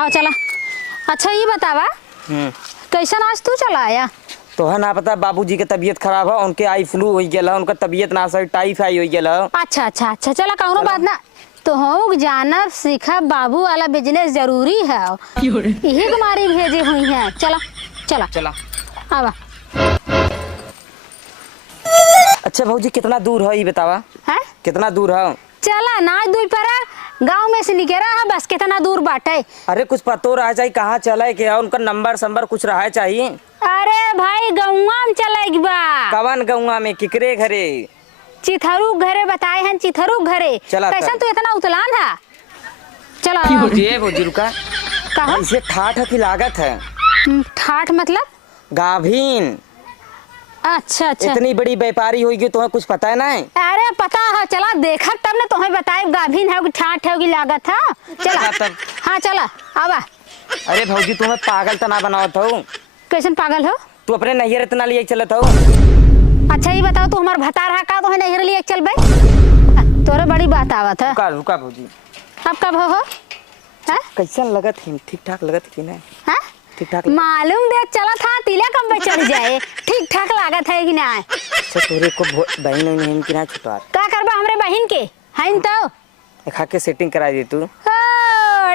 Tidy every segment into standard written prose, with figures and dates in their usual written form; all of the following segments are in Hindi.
आओ चला। अच्छा ये बतावा कैसन आज तू चला आया? तो है ना पता बाबूजी के तबीयत खराब है, उनके आई फ्लू हो गया, उनका तबीयत ना सही टाइफाइड हो गया। अच्छा अच्छा अच्छा चला कौनो बात ना। तो हो जाना सीखा बाबू वाला बिजनेस जरूरी है, यही तुम्हारी भेजे हुई है। चला चला चला आवा। अच्छा भाजी कितना दूर है ये बतावा? है कितना दूर है? चला ना दूर पर गांव में से निकला है, बस कितना दूर बाटे। अरे कुछ पतो रहा चाहिए कहाँ चला है क्या, उनका नंबर संबर कुछ रहा चाहिए। अरे भाई गौवा में चले बा। कवन गौवा में किकरे घरे? चिथरू घरे बताए हैं, चिथरू घरे। कैसन तू इतना उतलान है? चला भौजी रुका। कहा इसे ठाठ की लागत है? ठाठ मतलब? गाभीन। अच्छा अच्छा इतनी बड़ी व्यापारी होगी तुम्हें कुछ पता है ना? अरे पता है, चला देखा तब ने तुम्हें बताए गाभीन है कि ठाठ है कि लागत है। चला तब हाँ चला आवा। अरे भौजी तुम्हें पागल तो ना बनाओ था? कैसन पागल हो तू? अपने नैहर इतना लिए चलत हो? अच्छा ये बताओ तू हमार भतार हा का तो है नैहर लिए चल बे? तोरे बड़ी बात आवत है। रुका रुका भौजी। अब कब हो हैं? कैसन लगत है? ठीक ठाक लगत है ना? हैं? ठीक ठाक मालूम देख चला था तिले कब चढ़ जाए। ठीक ठाक लागत है कि ना? अच्छा तोरे को बहन नहीं कि ना छुटवा का करबा हमरे बहन के हैं तो खा के सेटिंग करा दे तू।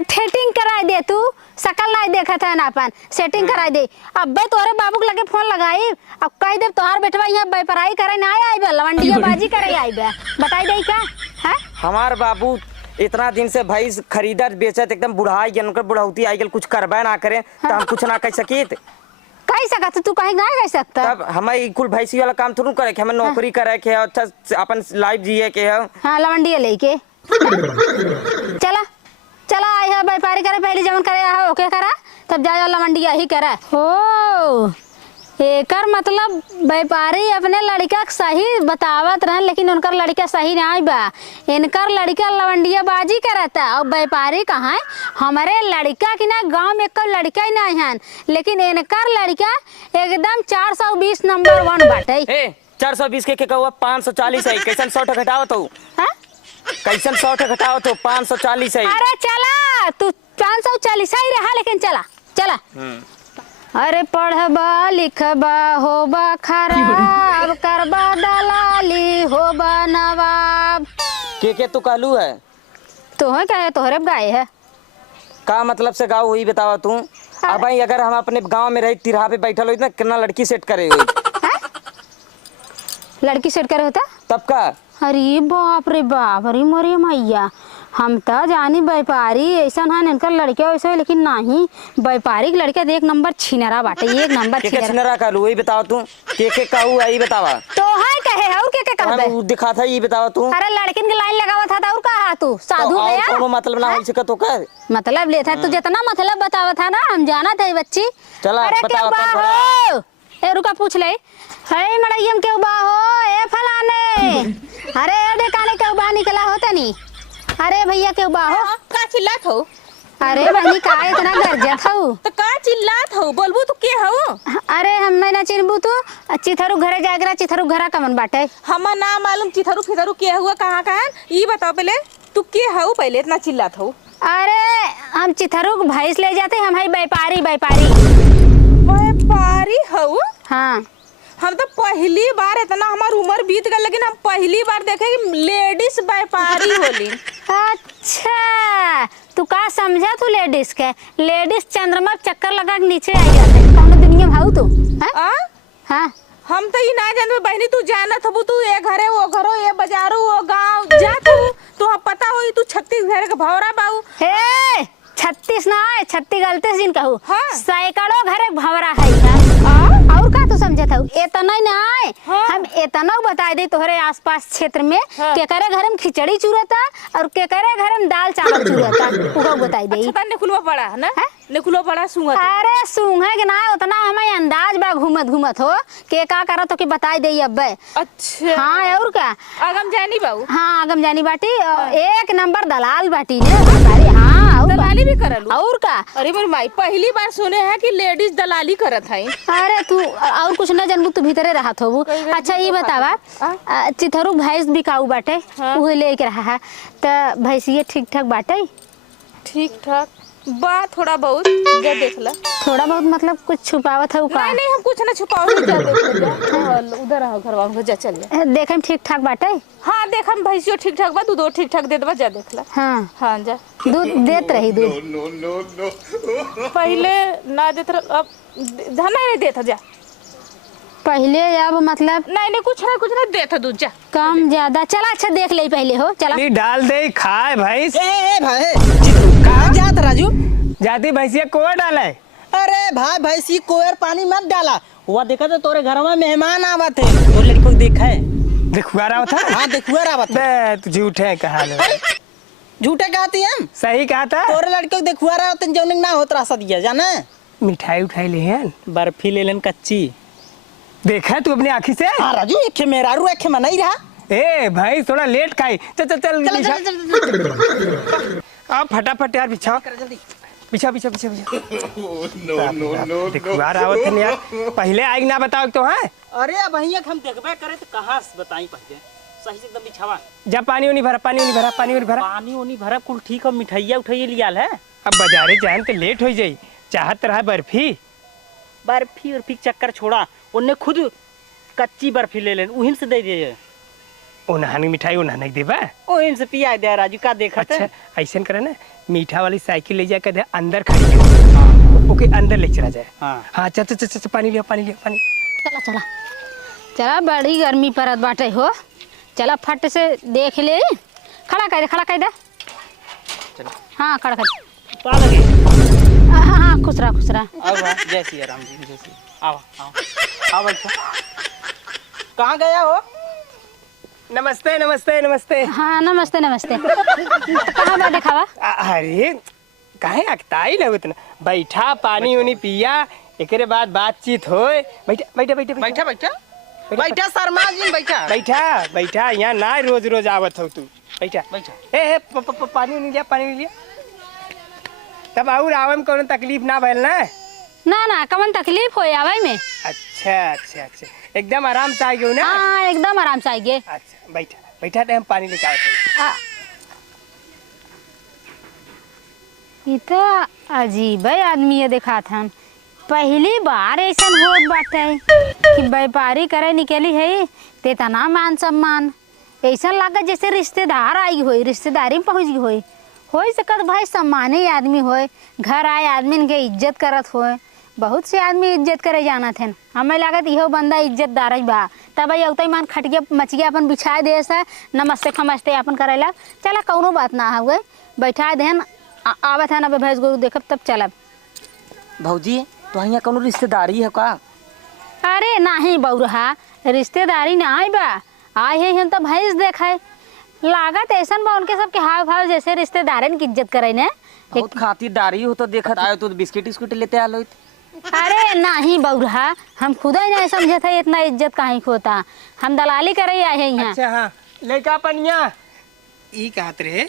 ठेटिंग करा दे तू, सकल नहीं देखा था ना अपन सेटिंग करा दे। अब बे तोरे बाबू के लगे फोन लगाई, अब कह दे तोहार बेटवा यहाँ बेपराई करे ना आई बे, लवंडिया बाजी करे आई बे, बताई दे का है? हमार बाबू इतना दिन से भैंस खरीदत बेचत एकदम बुढ़ाई गन, उनकर बुढ़ौती आई गल, कुछ करबे ना करे तो हम कुछ ना कह सकित। कह सकत तू कहीं ना कह सकता। तब हमें कुल भैंसी वाला काम थोड़ा करे के, हमें नौकरी करे के, अच्छा अपन लाइफ जिए के है। हाँ लवंडिया लेके चला चला आई है व्यापारी करे, पहले जमन करे है ओके करा, तब जाए लवंडिया ही करे। हो एकर मतलब व्यापारी अपने लड़का सही बतावत रहे, लेकिन उनकर लड़का सही नहीं बा। इनकर लड़का लवंडिया बाजी करता और व्यापारी कहाँ है? हमारे लड़का की ना गांव में एक लड़का ही नहीं है, लेकिन इनकर लड़का एकदम 420 नंबर 1 बाटे। 420 के कहुआ 540 है, कैसन 100 घटावत हो? कैसन 100 घटावत हो? 540 है। अरे चला तू 540 ही रहा, लेकिन चला चला। अरे पढ़बा लिखबा होबा खराब, करबा दलाली होबा नवाब। के तू कहलू है? तो है क्या है? तोहरे गाय है का मतलब से गाँव हुई बतावा तू? अब अगर हम अपने गांव में रही तिरहा पे बैठल हो कितना लड़की सेट करे हुई? लड़की सेट करे होता तब का? अरे बाप रे बाप, अरे मोरे मैया, हम तो जानी व्यापारी ऐसा है इनका लड़का वैसा, लेकिन नहीं व्यापारी के लड़का एक नंबर छिनरा बाटे, एक नंबर छिनरा का वही बताओ तू। के कहू है ये बतावा? तो है कहे और के कहबे? दिखा था ये बतावा तू। अरे लड़किन के लाइन लगावा था और कहा तू साधु है यार? कोनो मतलब ना हो सके तो कर मतलब लेता तू जितना मतलब बतावा था ना, हम जाना था बच्ची। चला बताओ हो ए रुका पूछ ले, है मड़ैयम के बा हो ए फलाने? अरे एडे काले के बा निकला होता नहीं? अरे भैया के बा हो का चिल्लात हो? अरे बहनी का इतना गरजत हो? तो का चिल्लात हो? बोलबू तू के हो? अरे हमें ना चिन्हबू तू? चिथरू घरे जागरा, चिथरू घरा कमन बाटे? हमें ना मालूम चिथरू फिथरू के हुआ कहाँ कहाँ, ये बताओ पहले तू के हो, पहले इतना चिल्लात हो? अरे हम चिथरू भैंस ले जाते, हम है व्यापारी। व्यापारी व्यापारी हो? हाँ हम तो पहली बार, इतना हमार उम्र बीत गई लेकिन हम पहली बार देखे कि लेडीज व्यापारी होली। अच्छा तू का समझा तू लेडीज के? लेडीज चंद्रमा चक्कर लगा के नीचे आ जाते हैं, कौन दुनिया में हाउ तू? हाँ हम तो ये ना जानते बहनी, तू जानत हो तू ये घरे वो घरो ये बाजारो वो गांव जात हो, तू पता हो तू 36 घर के भौरा बाऊ। हे 36 ना है, 36 गलती से कहूँ। हाँ। सैकड़ों घर भवरा है और का तू समझत हो? इतना ना है। हाँ। हम इतना बता दे तोहरे आसपास क्षेत्र में के करे घर में खिचड़ी चूरता और के करे घर में दाल चावल चूरता, वो बताई दे। अच्छा निकुलवा पड़ा है ना? निकुलवा पड़ा सूंघत। अरे सूंघे के ना उतना हमें अंदाज बा, घूमत घूमत हो के का करत हो कि बताई दे अब। अच्छा हाँ और का आगम जानी बाऊ? हाँ आगम जानी बाटी, एक नंबर दलाल बाटी ने। हाँ दलाली भी करलू? और का? अरे मेरी माई पहली बार सुने हैं कि लेडीज दलाली करत है। अरे तू और कुछ ना जानबू, तू भीतरे रहत हो। अच्छा ये बतावा, चिथरू भैंस बिकाऊ बाटे, वही लेके रहा है तो भैंसिए ठीक ठाक बाटे? ठीक ठाक बा थोड़ा बहुत जा देख ला। थोड़ा बहुत मतलब कुछ छुपावत है का? नहीं नहीं हम कुछ ना छुपाओ, जा देख ला जा। हाँ, उधर रहो घरवा में, जा चल जा। देखे में ठीक ठाक बाटे। हाँ देख हम भैंसियो ठीक ठाक बा, दूधो ठीक ठाक दे देबा, जा देख ला। हाँ हाँ जा। दूध देत रही दूध। पहले ना देत रह, अब धना नहीं देता जा। पहले अब मतलब नहीं कुछ ना देता दूध, जा। कम ज्यादा। चला अच्छा देख ले पहले हो। चला नहीं डाल दे खाए भैंस। ए भाई कहाँ जात राजू? जाती भैंसिया कोआ डाला है। अरे भाई भैंसी कोयर पानी मत डाला। हुआ देखा तो तोरे घर में मेहमान आवत है, तो लड़की को देखा है। देखुआ रहा था। हाँ देखुआ आवत है। बे तू झूठे कहा लो। झूठे कहती हम? सही कहा था। तोरे लड़के को देखुआ रहा होते जौन ना होत रहा दिया जाना। मिठाई उठाई ले हैं। बर्फी ले लेन कच्ची। देखा तू अपनी आँखी से? हाँ राजू एक मेहरारू एक मना ही रहा। ए भाई थोड़ा लेट खाई। चल चल चल चल बिछा। चल चल अब फटाफट यार बिछाओ। जल्दी। बिछा बिछा बिछा बिछा। देखुआ रहा होते यार। पहले आएगी ना बताओ तो है। अरे अब भैया हम देखबे करे तो कहाँ से बताई पहले। सही से एकदम बिछावा। जा पानी उनी भरा, पानी उनी भरा, पानी उनी भरा। पानी उनी भरा कुल ठीक, और मिठाइया उठाइया लियाल है। अब बाजारे जाए तो लेट हो जाई। चाहत रहा बर्फी। बर्फी और फिर चक्कर छोड़ा, उनने खुद कच्ची बर्फी ले लेन, उहिन से दे दिए। उन्हानी मिठाई उन्हाने देबा। उहिन से पिया दे राजू का देखा। अच्छा ऐसा करे ना, मीठा वाली साइकिल ले जाकर अंदर खड़ी कर। ओके अंदर ले चला जाए। हाँ चल चल चल पानी लिया, पानी लिया, पानी। चला चला चला। बड़ी गर्मी परत बाटे हो। चला फट से देख ले। खड़ा कर दे, खड़ा कर दे। चलो। हाँ खड़ा कर। पा लगे। हाँ खुश रहा खुश रहा। आओ जय सिया राम जी, जय सिया। आओ आओ आओ बच्चा। कहाँ गया हो? नमस्ते नमस्ते नमस्ते। हाँ नमस्ते नमस्ते। कहाँ बाटे खावा? अरे काहे अकताई लगे इतना। बैठा पानी उनी पिया, एकरे बाद बातचीत होए। बैठा बैठा बैठा बैठा बैठा बैठा शर्मा जी बैठा। बैठा बैठा। यहाँ ना रोज रोज आवत हो तू। बैठा बैठा। ए पानी उनी लिया, पानी उनी लिया। तब और आवे में कोनो तकलीफ ना भइल ना? ना कवन तकलीफ हो आवे में। अच्छा अच्छा अच्छा एकदम आराम से आ गयो ना? हाँ एकदम आराम से आइए। अच्छा बैठा बैठा तो हम पानी लेके आते हैं। इतना अजीब है आदमी ये देखा था। पहली बार ऐसा होत बाटे कि व्यापारी करे निकली है ते तना मान सम्मान ऐसा लगा जैसे रिश्तेदार आई हो, रिश्तेदारी में पहुँच गई हो सकत भाई सम्मानी आदमी होए, घर आए आदमी के इज्जत करत होए। बहुत से आदमी इज्जत करे जाना थे। हमें लागत इहो बंदा इज्जतदार ही बा। तब अवतई मान खटिया मचिया अपन बिछा दे से नमस्ते खमस्ते अपन करेला। चला कौनो बात ना हुए, बैठा देन आवत है ना भैंस गोरू देखब तब चलब। भौजी तो यहाँ कोनो रिश्तेदारी है का? अरे नहीं बउरहा, रिश्तेदारी ना आई बा। आए है हम तो भैंस देखे। लागत ऐसा बा उनके सबके हाव भाव जैसे रिश्तेदारन की इज्जत करे ने। बहुत खातिरदारी हो तो देखत आयो तो बिस्किट स्कुट लेते आलो। अरे नहीं बउरहा, हम खुद ही नहीं समझे थे इतना इज्जत कहीं होता। हम दलाली करे आए हैं यहाँ। अच्छा हाँ लड़का पनिया ई कहत रहे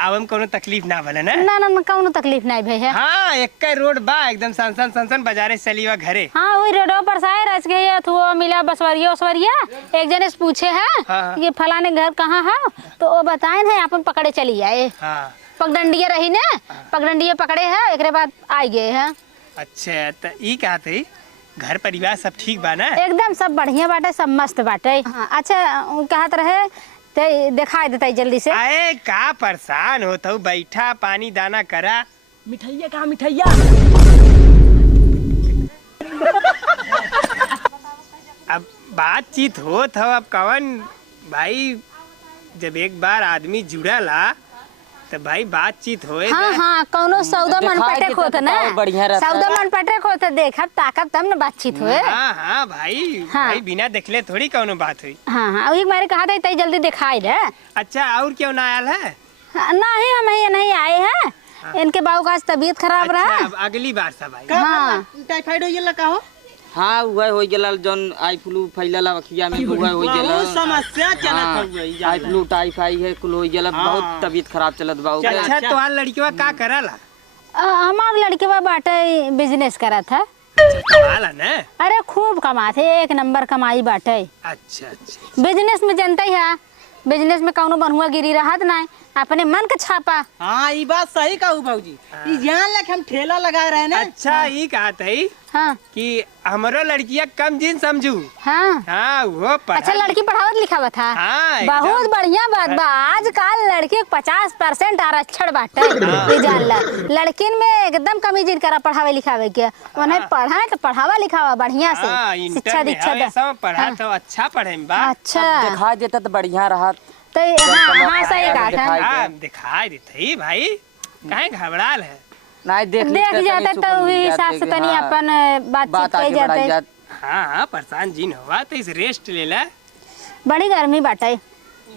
आवम कोनो तकलीफ ना भले ना? ना कौनो तकलीफ नहीं भई है। हाँ एक रोड बा एकदम सनसन सनसन बाजारे चलीवा घरे। हाँ वही रोडों पर साए रच गए तो मिला बसवरिया उसवरिया। एक जने से पूछे है हाँ। ये फलाने घर कहाँ है तो वो बताए है अपन पकड़े चली आए। हाँ पगडंडिया रही ने, पगडंडिया पकड़े है एक बाद आई गए है। अच्छा तो ई कहत है घर परिवार सब ठीक बा ना? एकदम सब बढ़िया बाटे, सब मस्त बाटे। हाँ, अच्छा कहत रहे ते दिखाई देता जल्दी से। आए का परेशान होता हूँ, बैठा पानी दाना करा। मिठाइया कहाँ मिठाइया? अब बातचीत होत हो। अब कवन भाई जब एक बार आदमी जुड़ा ला तो भाई बातचीत होए। हाँ कौनो सौदा मन पटे खोत ना, सौदा मन पटे खोत देखब ताकब तब न बातचीत हुए। हाँ भाई हाँ। भाई बिना देखले थोड़ी कौनो बात हुई। हाँ वही मारे कहा था इतना जल्दी दिखाई दे। अच्छा और क्यों ना आयल है? नहीं हम ये नहीं आए हैं। इनके बाबू का आज तबीयत खराब अच्छा, रहा। अब अगली बार सब आई। हाँ टाइफाइड हो गेला का हो? हाँ उहे हो गेला जौन आई फ्लू फैलला अखिया में उहे हो गेला। बहुत समस्या चलत हुई। आई फ्लू टाइफाइड है कुल हो गेला। बहुत तबीयत खराब चलत बा। अच्छा तुम्हार लड़कीवा का करला? हमार लड़के बा बाटे बिजनेस करा था। कमाला ना? अरे खूब कमाते, एक नंबर कमाई बाटे। अच्छा अच्छा बिजनेस में जनता ही है, बिजनेस में कौनो बनहुआ गिरी रहत नहीं। अपने मन का छापा। हाँ ये बात सही कहू भाजी। ई जान लग हम ठेला लगाए रहे ना। अच्छा ये कहा था हाँ कि हमरो लड़किया कम जिन समझू। हाँ हाँ वो अच्छा लड़की पढ़ावत लिखावत था। हाँ, एकदम। बहुत बढ़िया बात बा। आजकल लड़के 50% आरक्षण बाटे। ये जान ला लड़किन में एकदम कमी जिद करा पढ़ावे लिखावे के। उन्हें पढ़ाए तो पढ़ावा लिखावा बढ़िया हाँ, से इंटर शिक्षा में दीक्षा है, दे। सब पढ़ा तो अच्छा पढ़े में बा। अच्छा दिखा देता तो बढ़िया रहा। तो हाँ सही कहा था। हाँ दिखाई देते भाई काहे घबराल है। नहीं देख देख जाते तो वही हिसाब से तनी अपन बातचीत कई जाते। हाँ हाँ परेशान जिन हुआ तो इस रेस्ट ले ला। बड़ी गर्मी बाटे।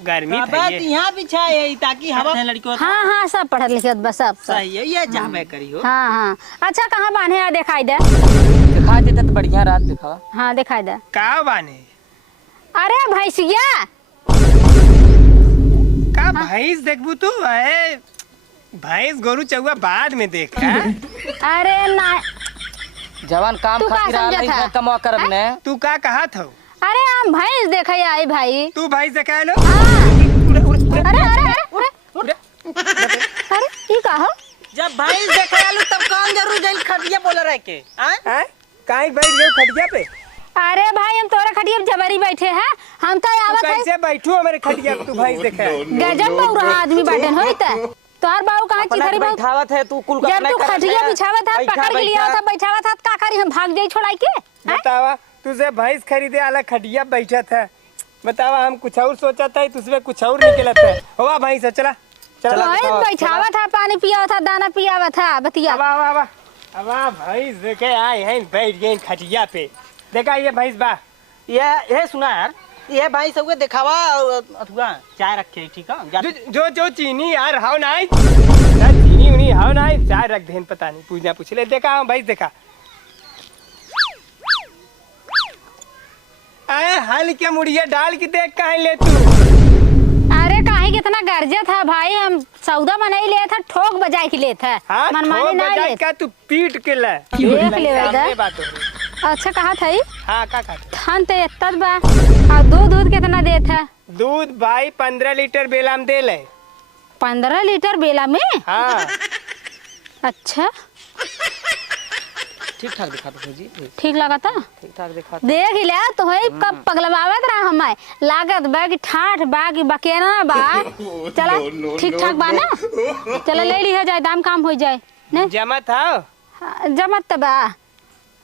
गर्मी था बात ये। यहाँ बिछाए है ताकि हवा लड़कियों हाँ हाँ सब पढ़त लिखत बस सब सही है ये जामे करी हो। हाँ हाँ अच्छा कहाँ बांधे आ दिखाई दे। दिखा देता तो बढ़िया रात दिखा। हाँ दिखाई दे। का बाने अरे भैंसिया का भैंस देखबू तू है भैंस गोरू चौवा बाद में देख हाँ? अरे ना जवान काम तू का खातिर आ समझत रही है? है कमा करब ने। तू का कहा था अरे हम भैंस देखे आई भाई। तू भैंस देखा लो। अरे अरे अरे अरे ये का हो। जब भाई देखे आलू तब कौन जरूर जाइल खटिया बोल रहे के हैं काहे बैठ गए खटिया पे। अरे भाई हम तोरा खटिया पे जबरी बैठे हैं। हम तो तू आवत है कैसे बैठू हमारे खटिया पे तू भैंस देखा गजब बहु आदमी बैठन होई त तोहर बाबू कहाँ चिखरी बहु बैठावत है तू कुल का जब तू खटिया बिछावत था पकड़ के लिया था बैठावत था का करी हम भाग जाई छोड़ाई के हैं? बतावा तुझे भैंस खरीदे आला खटिया बैठा था। बतावा हम कुछ और सोचा था तुझे कुछ और निकला था। हुआ भैंस चला चला भैंस बैठावा था पानी पियावा था दाना पियावा था बतिया। वाह वाह वाह भैंस देखे आए हैं बैठ गए खटिया पे। देखा ये भैंस बा ये सुना यार ये भाई सबके दिखावा अथवा चाय रखे ठीक है। जो चीनी यार हाउ नाइस चीनी उनी हाउ नाइस चाय रख देन पता नहीं पूछना पूछ ले। देखा हम भैंस देखा अरे हल के मुड़िया डाल के देख कहाँ ले तू। अरे काहे कितना गर्जा था भाई। हम सौदा बनाई ले था ठोक बजाई के ले था हाँ मनमानी ना ले का तू पीट के ले देख ले सामने बात हो रही। अच्छा कहा था हाँ का थान ते इतना बा और दूध कितना देत है। दूध भाई 15 लीटर बेला में दे ले। 15 लीटर बेला में। हाँ अच्छा ठीक ठाक दिखा दो जी। ठीक लगा था ठीक ठाक दिखा। देख ले तो है कब पगलवावत रहा हमारे लागत बा कि ठाठ बा कि बकेना बा। चला ठीक ठाक बा ना चला ले ली हो जाए दाम काम हो जाए ने जमत हो जमत तो बा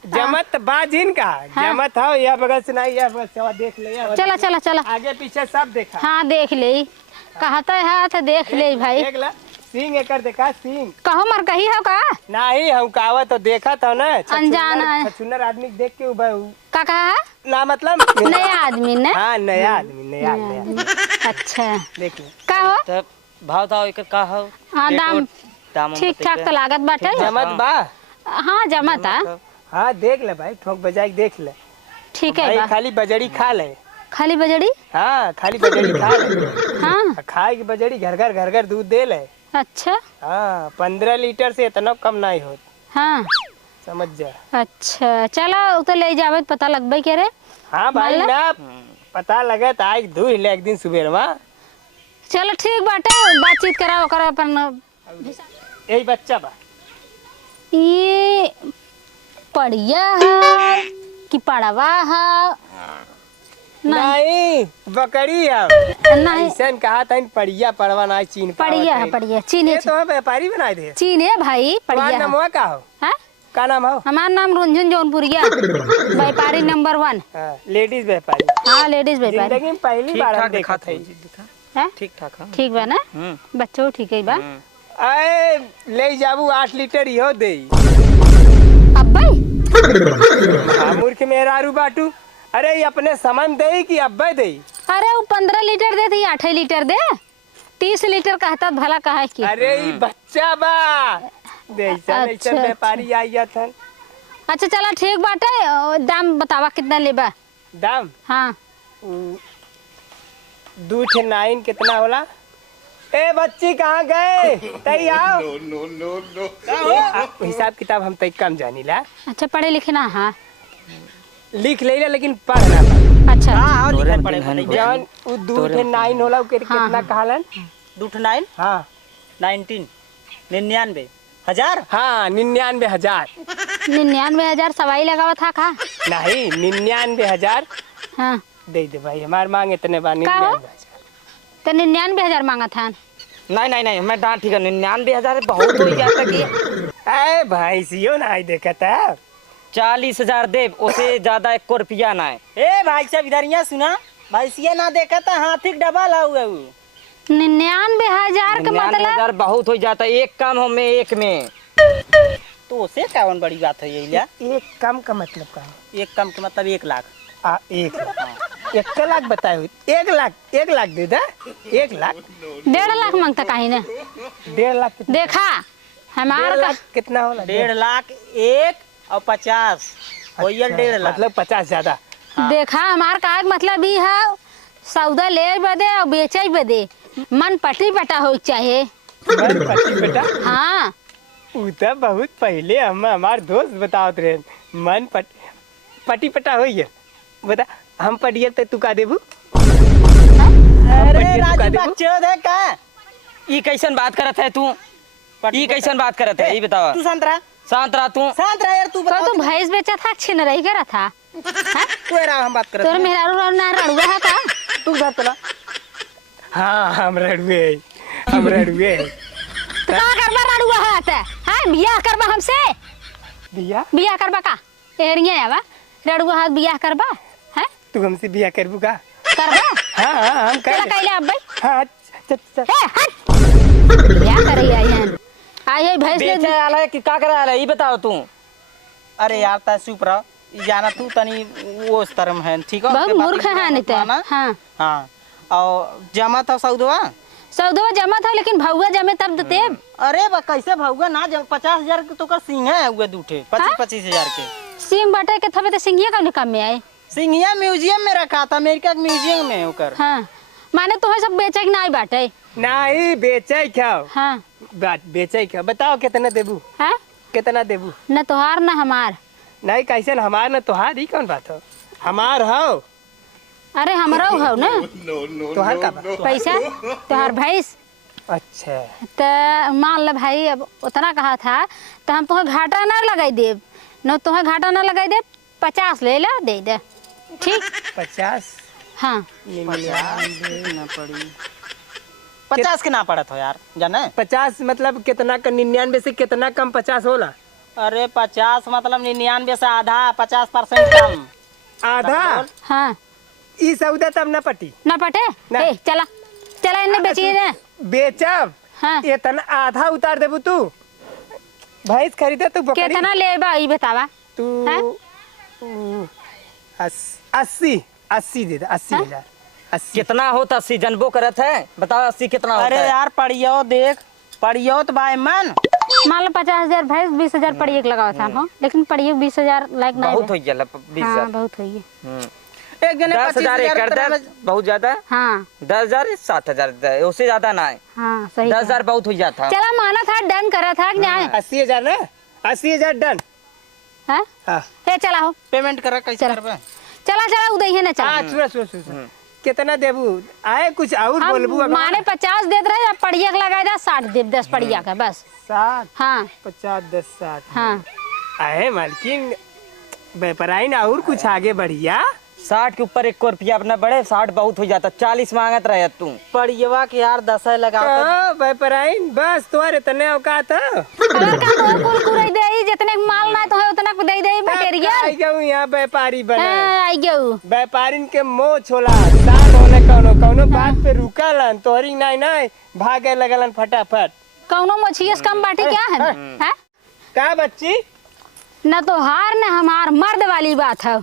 जमत बाजिन का जमत हो यह बगल से नहीं यह बगल से देख ले यह चला चला चला आगे पीछे सब देखा। हाँ देख ले कहता है तो देख ले भाई। देख ला सिंह एकर देखा सिंह कहो मर कही हो का नहीं हम कावा तो देखा था ना अनजान है। छछुनर आदमी देख के उबा का कहा है ना मतलब नया आदमी ने। हाँ नया आदमी नया अच्छा देख ले का हो तब भाव था एकर का हो। हाँ दाम दाम ठीक ठाक तो लागत बाटे। जमत बा हाँ जमत है हाँ देख ले भाई ठोक बजाई देख ले ठीक है भाई बा। खाली बजड़ी खा ले। खाली बजड़ी हाँ खाली बजड़ी खा ले हाँ खाए की बजड़ी घर घर दूध दे ले। अच्छा हाँ 15 लीटर से इतना कम नहीं हो हाँ समझ जा। अच्छा चला तो ले जावे पता लगबे के रे। हाँ भाई मतलब? ना पता लगे तो आज दूह ले एक दिन सुबह में। चलो ठीक बाटे बातचीत करा ओकर अपन। यही बच्चा बा ये पढ़िया है कि पढ़वा है नहीं बकरी है नहीं ऐसा कहा था पढ़िया पढ़वा ना चीन पढ़िया है पढ़िया चीन ये है तो हम व्यापारी बनाए थे। चीन है भाई तुम्हारा पढ़िया नाम हुआ का हो है। का नाम हो। हमारा नाम रंजन जौनपुरिया व्यापारी नंबर 1। हाँ, लेडीज व्यापारी हाँ लेडीज व्यापारी जिंदगी में पहली ठीक बार ठाक हम देखा दिखा था। है ठीक ठाक हाँ। ठीक बा ना बच्चों ठीक है बा। अरे ले जाबू 8 लीटर इहो दे अब भाई मूर्ख मेहरारू बाटू। अरे ये अपने समन दे कि अब्बे दे। अरे वो 15 लीटर दे तो 8 लीटर दे 30 लीटर कहता भला कहा है कि। अरे ये बच्चा बा अच्छा, व्यापारी आई था। अच्छा चला ठीक बाटे दाम बतावा कितना लेबा। दाम हाँ 2 ठे 9 कितना होला। ए बच्ची कहाँ गए तई आओ। हिसाब किताब हम तई कम जानी ला। अच्छा पढ़े लिखे ना। हाँ लिख ले लेकिन पढ़ना अच्छा हाँ लिखा पड़े जवन उ 2 ठे 9 होला उ कितना कहलन 29 हाँ 19 99,000 हाँ 99,000 99,000 सवाई लगावा था का? नहीं 99,000 हाँ दे दे भाई, हमार मांग इतने बा का हो? 99,000। तो 99,000 मांगा था। नहीं नहीं नहीं मैं डांट ठीक है 99,000 बहुत हो जाता कि अरे भाई सियो ना आई देखा था 40,000 दे, उसे ज्यादा 1 रुपया ना है। ए भाई साहब इधर यहाँ सुना, भाई ये ना देखा था हाथी का डबल हुआ वो। 99,000 का मतलब 99,000 बहुत हो जाता है, एक काम हो में एक में। तो उसे कौन बड़ी बात है ये लिया? एक कम का मतलब का एक कम के मतलब 1 लाख। 1 लाख बताए हुए 1 लाख दे दे 1 लाख 1.5 लाख मांगता कहीं ने 1.5 लाख देखा हमार 1.5 का लाख कितना होला? 1.5 लाख 1 और 50 वही 1.5 लाख। मतलब 50 ज्यादा। देखा हमार का मतलब ई है सौदा ले बदे और बेचे बदे मन पटी पटा हो चाहे। मन पट्टी बेटा हाँ उ तो बहुत पहले हम हमार दोस्त बतावत रहे मन पटी पटा होई है। बता हम पढ़िए तो तू का देबू? अरे पटिया राजू चुका देबू? बच्चों है का? ई कैसन बात करत है तू? ई कैसन बात करत है? ई बतावा। तू शांत रहा, शांत रहा तू। शांत रहा यार। तू तो बता, तू भैंस बेचा था छिन रही करा था। हाँ? तू रहा हम बात कर तोर मेहरारू ना रड़ुआ है का? तू घर चला। हाँ हम रड़ुए का करबा रड़ुआ है ते? हाँ बियाह करबा हमसे? बिया बियाह करबा का? एरिया आवा रड़ुआ हाथ बियाह करबा? हैं? तू हमसे बिया करबू का? करबा? हाँ हम चला कर कैले अब भाई। हाँ चल ए हट। बियाह करे आई हैं। आई है भैंस बेचे ले आला है कि का करे आला है? ई बताओ तू। अरे यार ता चुप रह, ई जाना तू तनी वो उस तरह है, ठीक है? बहुत उसके बाद मूर्ख ई है नहीं ते। माना। हाँ हाँ और जमा था सौदवा। सौदवा जमा था लेकिन भौवा जमे तब देते। अरे बा कैसे भाऊगा ना, जब 50,000 के तो कर सिंह है हुए दूठे 25,000 के सिंह बाटे के थबे तो सिंहिया कौन काम में आए? सिंहिया म्यूजियम में रखा था, अमेरिका के म्यूजियम में होकर। हाँ माने तुम्हें सब बेचे कि नहीं बाटे? नहीं बेचे क्या हाँ बात बेचे क्या बताओ कितना देबू? हाँ कितना देबू? न तोहार न हमार। नहीं कैसे न हमार न तोहार, ही कौन बात हो? हमार हो अरे हमरो हो ना तोहार का बा? पैसा तोहार भैंस। अच्छा तो मान ल भाई अब उतना कहा था तो हम तुम्हें घाटा ना लगाई देब न, तुम्हें घाटा ना लगाई देब। 50 ले ला दे दे ठीक। 50 हाँ 50 के ना पड़त हो यार जाने। 50 मतलब कितना का? 99 से कितना कम 50 होला? अरे 50 मतलब 99 से आधा, 50% कम। आधा? हाँ ई सौदा तब न पटी ना पटे ना। ए चला चला इन्हें बेचिए ना। बेचब हाँ इतना आधा उतार देबू तू? भैंस खरीदे तू बकरी कितना लेबा ई बतावा। तू हाँ? 80 दे दे 80,000 80। कितना होता 80 जनबो करत है? बताओ 80 कितना होता अरे है? यार पढ़ियो देख, पढ़ियो तो भाई मन। मान लो 50,000 भैंस 20,000 पड़ी एक लगावा था। हाँ लेकिन पड़ी 20,000 लायक नहीं बहुत है। हो गया 20,000। हाँ बहुत हुई है। एक जने 10,000 एकड़ 25,000 दे बहुत ज्यादा। हाँ 10,000 7,000 दे, उससे ज्यादा ना है। हाँ सही 10,000 बहुत हो जाता। चला माना था डन करा था कि नहीं? 80,000 ना 80,000 डन। हाँ हाँ ए चला हो पेमेंट करा कैसे चला। करबे? चला चला उदय है ना चला। सुन कितना देबू? आए कुछ और हम बोलबू? अब माने 50 देते रहे, अब पड़िया का लगाए 60 दे 10 पड़िया का बस। 60 हाँ 50 10 60। हाँ आए मालकिन व्यापारी ना और कुछ आगे बढ़िया। 60 के ऊपर 1 रुपया अपना बढ़े, 60 बहुत हो जाता। 40 मांगत रहे तू। पढ़ियवा के यार 10 लगाओ। व्यापारी बस तुम्हारे तने औकात है। अगर का तो कुरकुरे दे जितने माल ना तो है उतना को दे दे मटेरियल। आई गऊ यहाँ व्यापारी बने। आई गऊ व्यापारी के मोह छोला साल होने कौनो बात पे रुकलन तोहरी नहीं भागे लगलन फटाफट। कौनो मछिया से कम बाटी क्या है? हैं? का बच्ची? न तो हार न हमार मर्द वाली बात है।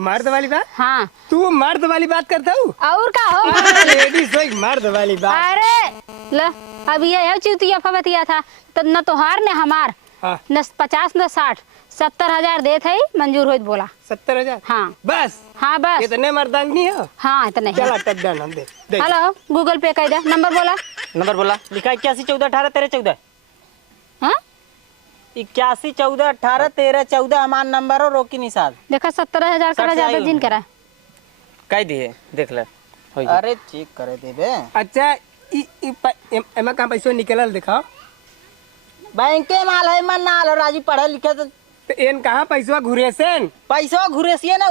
मर्द वाली बात? हाँ तू मर्द वाली बात करता हूँ? और का हो? लेडीज हो मर्द वाली बात। अरे ल अब ये चूतिया फबतिया था तो न तो हार न हमार हाँ। न 50 न 60 70,000 दे थे मंजूर हो बोला। 70,000? हाँ बस हाँ बस इतने मर्दांगी हो? हाँ इतने चला तब डन हम दे। हेलो गूगल पे कर दे नंबर बोला। नंबर बोला। लिखा 81 14 18 13 14। हाँ 81 14 18 13 14 हमारा नंबर हो, रोकी निषाद। देखा 70,000 करा ज्यादा जिन करा। कह दिए देख ले। अरे चेक करे देबे। अच्छा एमा कहाँ पैसा निकलल दिखाओ। बैंक के माल है मन नाल और राजी पढ़े लिखे तो तो एन कहाँ पैसा घुरे सेन? पैसा घुरेसिए ना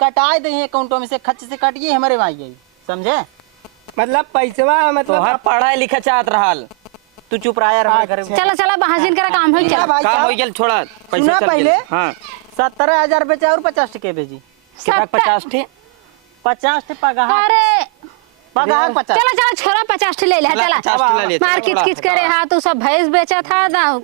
कटाए दे अकाउंटों में से खर्च से कटिए हमारे भाई समझे। मतलब पैसा मतलब तोहर पढ़ाई लिखा चाहत रहल। तू चुप रहा यार हमारे घर में। चला चला बहासिन करा काम हो चला। भाई काम हो साहब, गेल छोड़ा पैसा सुना चल पहले गेल। हाँ 17,000 बेचे और 50 टके भेजी। कितना 50 थे? 50 टे पगार अरे 50। चला चला छोरा 50 ले ले चला, चला 50 ले ले, चला, मार बड़ा, किच किच करे हाँ तू सब भैंस बेचा था ना